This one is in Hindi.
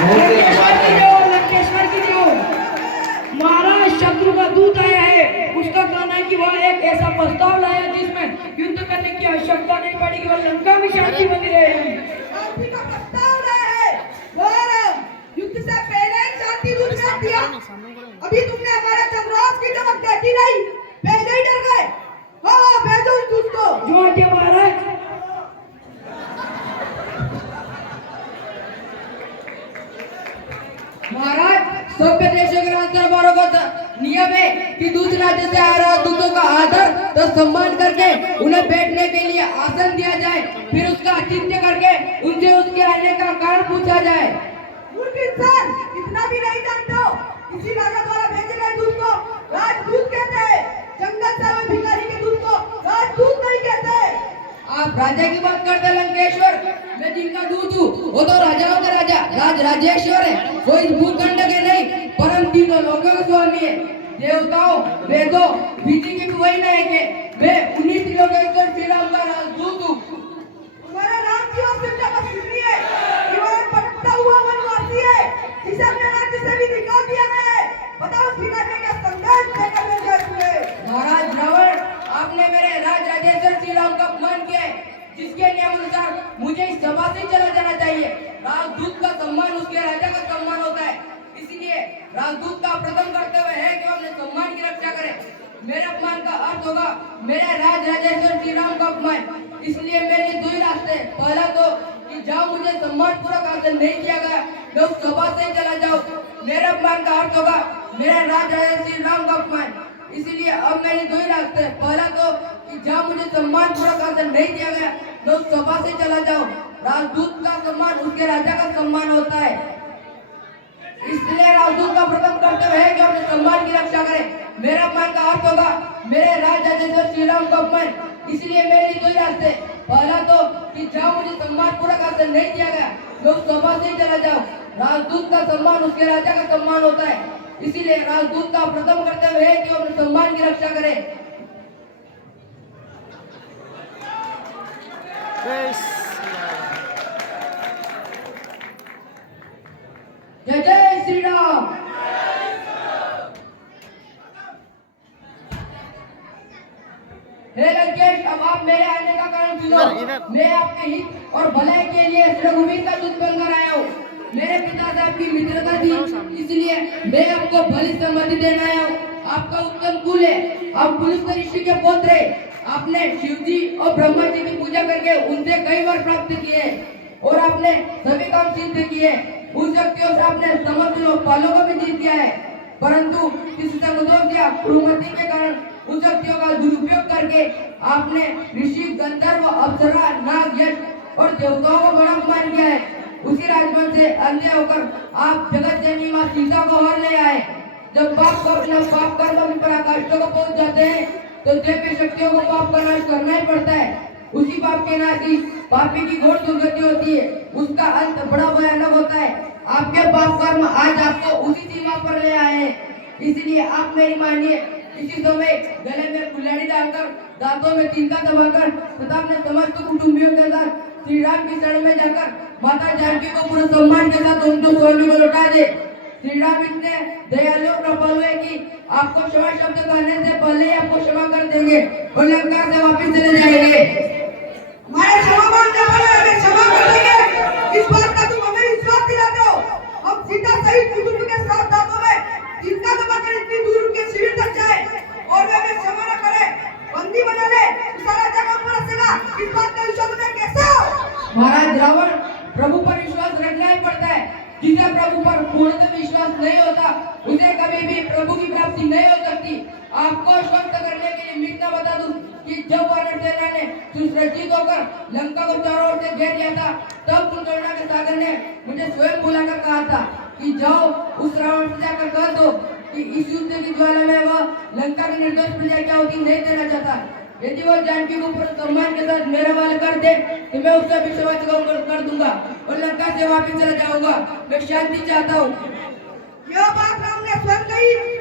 लंकेश्वर की जय हो, लंकेश्वर की जय हो। महाराज शत्रु का दूत आया है, उसका कहना है कि वह एक ऐसा प्रस्ताव लाया जिसमें युद्ध करने की आवश्यकता नहीं पड़ेगी, वह लंका में शांति बनी रहेगी। शांति का प्रस्ताव लाया है और युद्ध से पहले शांति दूत कर दिया। अभी तुमने हमारे चंद्रराज की चमक देखी नहीं, पहले ही डर गए। हाँ, भेजो उस दूत को। जो आज्ञा महाराज। महाराज, सभ्य देशों के राजदरबारों का नियम है कि दूसरे राज्य से आ रहे दूतों का आदर तो सम्मान करके उन्हें बैठने के लिए आसन दिया जाए, फिर उसका आतिथ्य करके उनसे उसके आने का कारण पूछा जाए। मूर्ख इंसान, इतना भी नहीं जानते हो। किसी राजा द्वारा भेजे गए दूत को राजदूत कहते हैं। जंगल से आए भिखारी के दूत को राजदूत नहीं कहते। आप राजा की बात करते हैं लंकेश्वर, मैं जिनका दूत हूँ वो तो राजाओं के राजा राज राजेश्वर है। वो इस भूखंड के नहीं परम तीनों लोगों के स्वामी है। देवताओं, वेदों, विधि के कोई नहीं के मैं उन्हीं त्रिलोकेश्वर श्री राम का राजदूत हूँ। तुम्हारा नाम क्यों सिर्फ बस इसलिए है कि वह एक भटकता हुआ वनवासी है जिसे अपने राज्य से भी निकाल दिया गया है। बताओ उस भिखारी का संदेश देकर मैं जाए। महाराज रावण, आपने मेरे राज राजेश्वर श्री राम का अपमान किया है, जिसके नियम अनुसार मुझे इस सभा से चला जाना चाहिए। राजदूत का सम्मान उसके राजा का सम्मान होता है, इसलिए राजदूत का प्रथम कर्तव्य है कि वो अपने सम्मान की रक्षा करे। मेरे अपमान का अर्थ होगा मेरे राज राजेश्वर श्री राम का अपमान। इसलिए मेरे दो ही रास्ते, पहला तो कि जहाँ मुझे सम्मान पूर्वक आसन नहीं किया गया मैं उस सभा से ही चला जाऊँ। मेरे अपमान का अर्थ होगा मेरे राज राजेश्वर श्री राम का अपमान। इसीलिए अब मेरे दो ही रास्ते, पहला तो कि जहाँ मुझे सम्मान पूर्वक आसन नहीं दिया गया मैं उस सभा से चला जाऊँ। राजदूत का सम्मान उसके राजा का सम्मान होता है, इसलिए राजदूत का प्रथम कर्तव्य है कि अपने सम्मान की रक्षा करे। मेरा अपमान का अर्थ होगा मेरे राज राजेश्वर श्री राम का अपमान। इसलिए मेरे दो ही रास्ते, पहला तो कि जहाँ मुझे सम्मान पूर्वक आसन नहीं दिया गया मैं उस सभा से ही चला जाऊँ। राजदूत का सम्मान उसके राजा का सम्मान होता है, इसीलिए राजदूत का प्रथम कर्तव्य है कि वो अपने सम्मान की रक्षा करे। जय जय श्री राम। हे लंकेश, अब आप मेरे आने का कारण सुनो। मैं आपके हित और भलाई के लिए रघुवीर का दूत बनकर आया हूँ। मेरे पिता से आपकी मित्रता थी, इसलिए मैं आपको भली सम्मति देना आया हूँ। आपका उत्तम कुल है, आप पुलस्त्य ऋषि के पुत्र हैं। आपने शिव जी और ब्रह्मा जी की पूजा करके उनसे कई बार प्राप्त किए और आपने सभी काम सिद्ध किए। उन शक्तियों से आपने समस्त लोकपालों को भी जीत दिया है, परंतु किसी संगदोष या कुरुमति के कारण उन शक्तियों का दुरुपयोग करके आपने ऋषि, गंधर्व, अप्सरा, नाग, यक्ष और देवताओं को बड़ा अपमान किया है। उसी राजवंश से अंधे होकर आप जगत जननी माँ सीता को हर ले आए। जब पाप कर्म में पराकाष्ठों को पहुंच जाते हैं तो दिव्य शक्तियों को पाप का नाश करना ही पड़ता है। उसी पाप के नाश ही पापी की घोर दुर्गति होती है, उसका अंत बड़ा भयानक होता है। आपके पाप कर्म आज आपको उसी सीमा पर ले आए हैं, इसलिए आप मेरी मानिए। इसी समय गले में कुल्हाड़ी डालकर, दांतों में तिनका दबाकर तथा अपने समस्त कुटुंबियों के साथ श्री राम की शरण में जाकर माता जानकी को पूरे सम्मान के साथ उनको स्वर्ग में लौटा दे। श्री राम इतने दयालु कृपालु है कि आपको क्षमा शब्द कहने से पहले ही आपको क्षमा कर देंगे और लंका से वापस चले जाएंगे। हमारे क्षमा मांगने वाले हमें क्षमा कर देंगे, इस बात का तुम हमें विश्वास दिलाते हो। हम सीता सहित कुटुंब के साथ दांतों में तिनका दबाकर इतनी दूर उनके शिविर तक जाए और वे हमें क्षमा न करे, बंदी बना ले, सारा जगह पर रसेगा। इस बात का विश्वास में कैसे हो? महाराज रावण, प्रभु पर विश्वास रखना ही पड़ता है। जिसे प्रभु पर पूर्णतः विश्वास नहीं होता उसे कभी भी प्रभु की प्राप्ति नहीं हो सकती। आपको स्वस्थ करने के लिए मैं इतना बता दूं कि जब वानर सेना ने सुसज्जित होकर लंका को चारों ओर से घेर लिया था, तब कुंभकर्ण के सागर ने मुझे स्वयं बुलाकर कहा था कि जाओ उस रावण से जाकर कह दो कि इस युद्ध की ज्वाला में वह लंका की निर्दोष प्रजा की आहुति नहीं देना चाहता। यदि वो जानकी को पूरे सम्मान के साथ मेरे वाले कर दे तो मैं उसका भी क्षमा कर दूंगा और लंका से वापस चला जाऊंगा। मैं शांति चाहता हूँ। यह बात राम ने स्वयं कही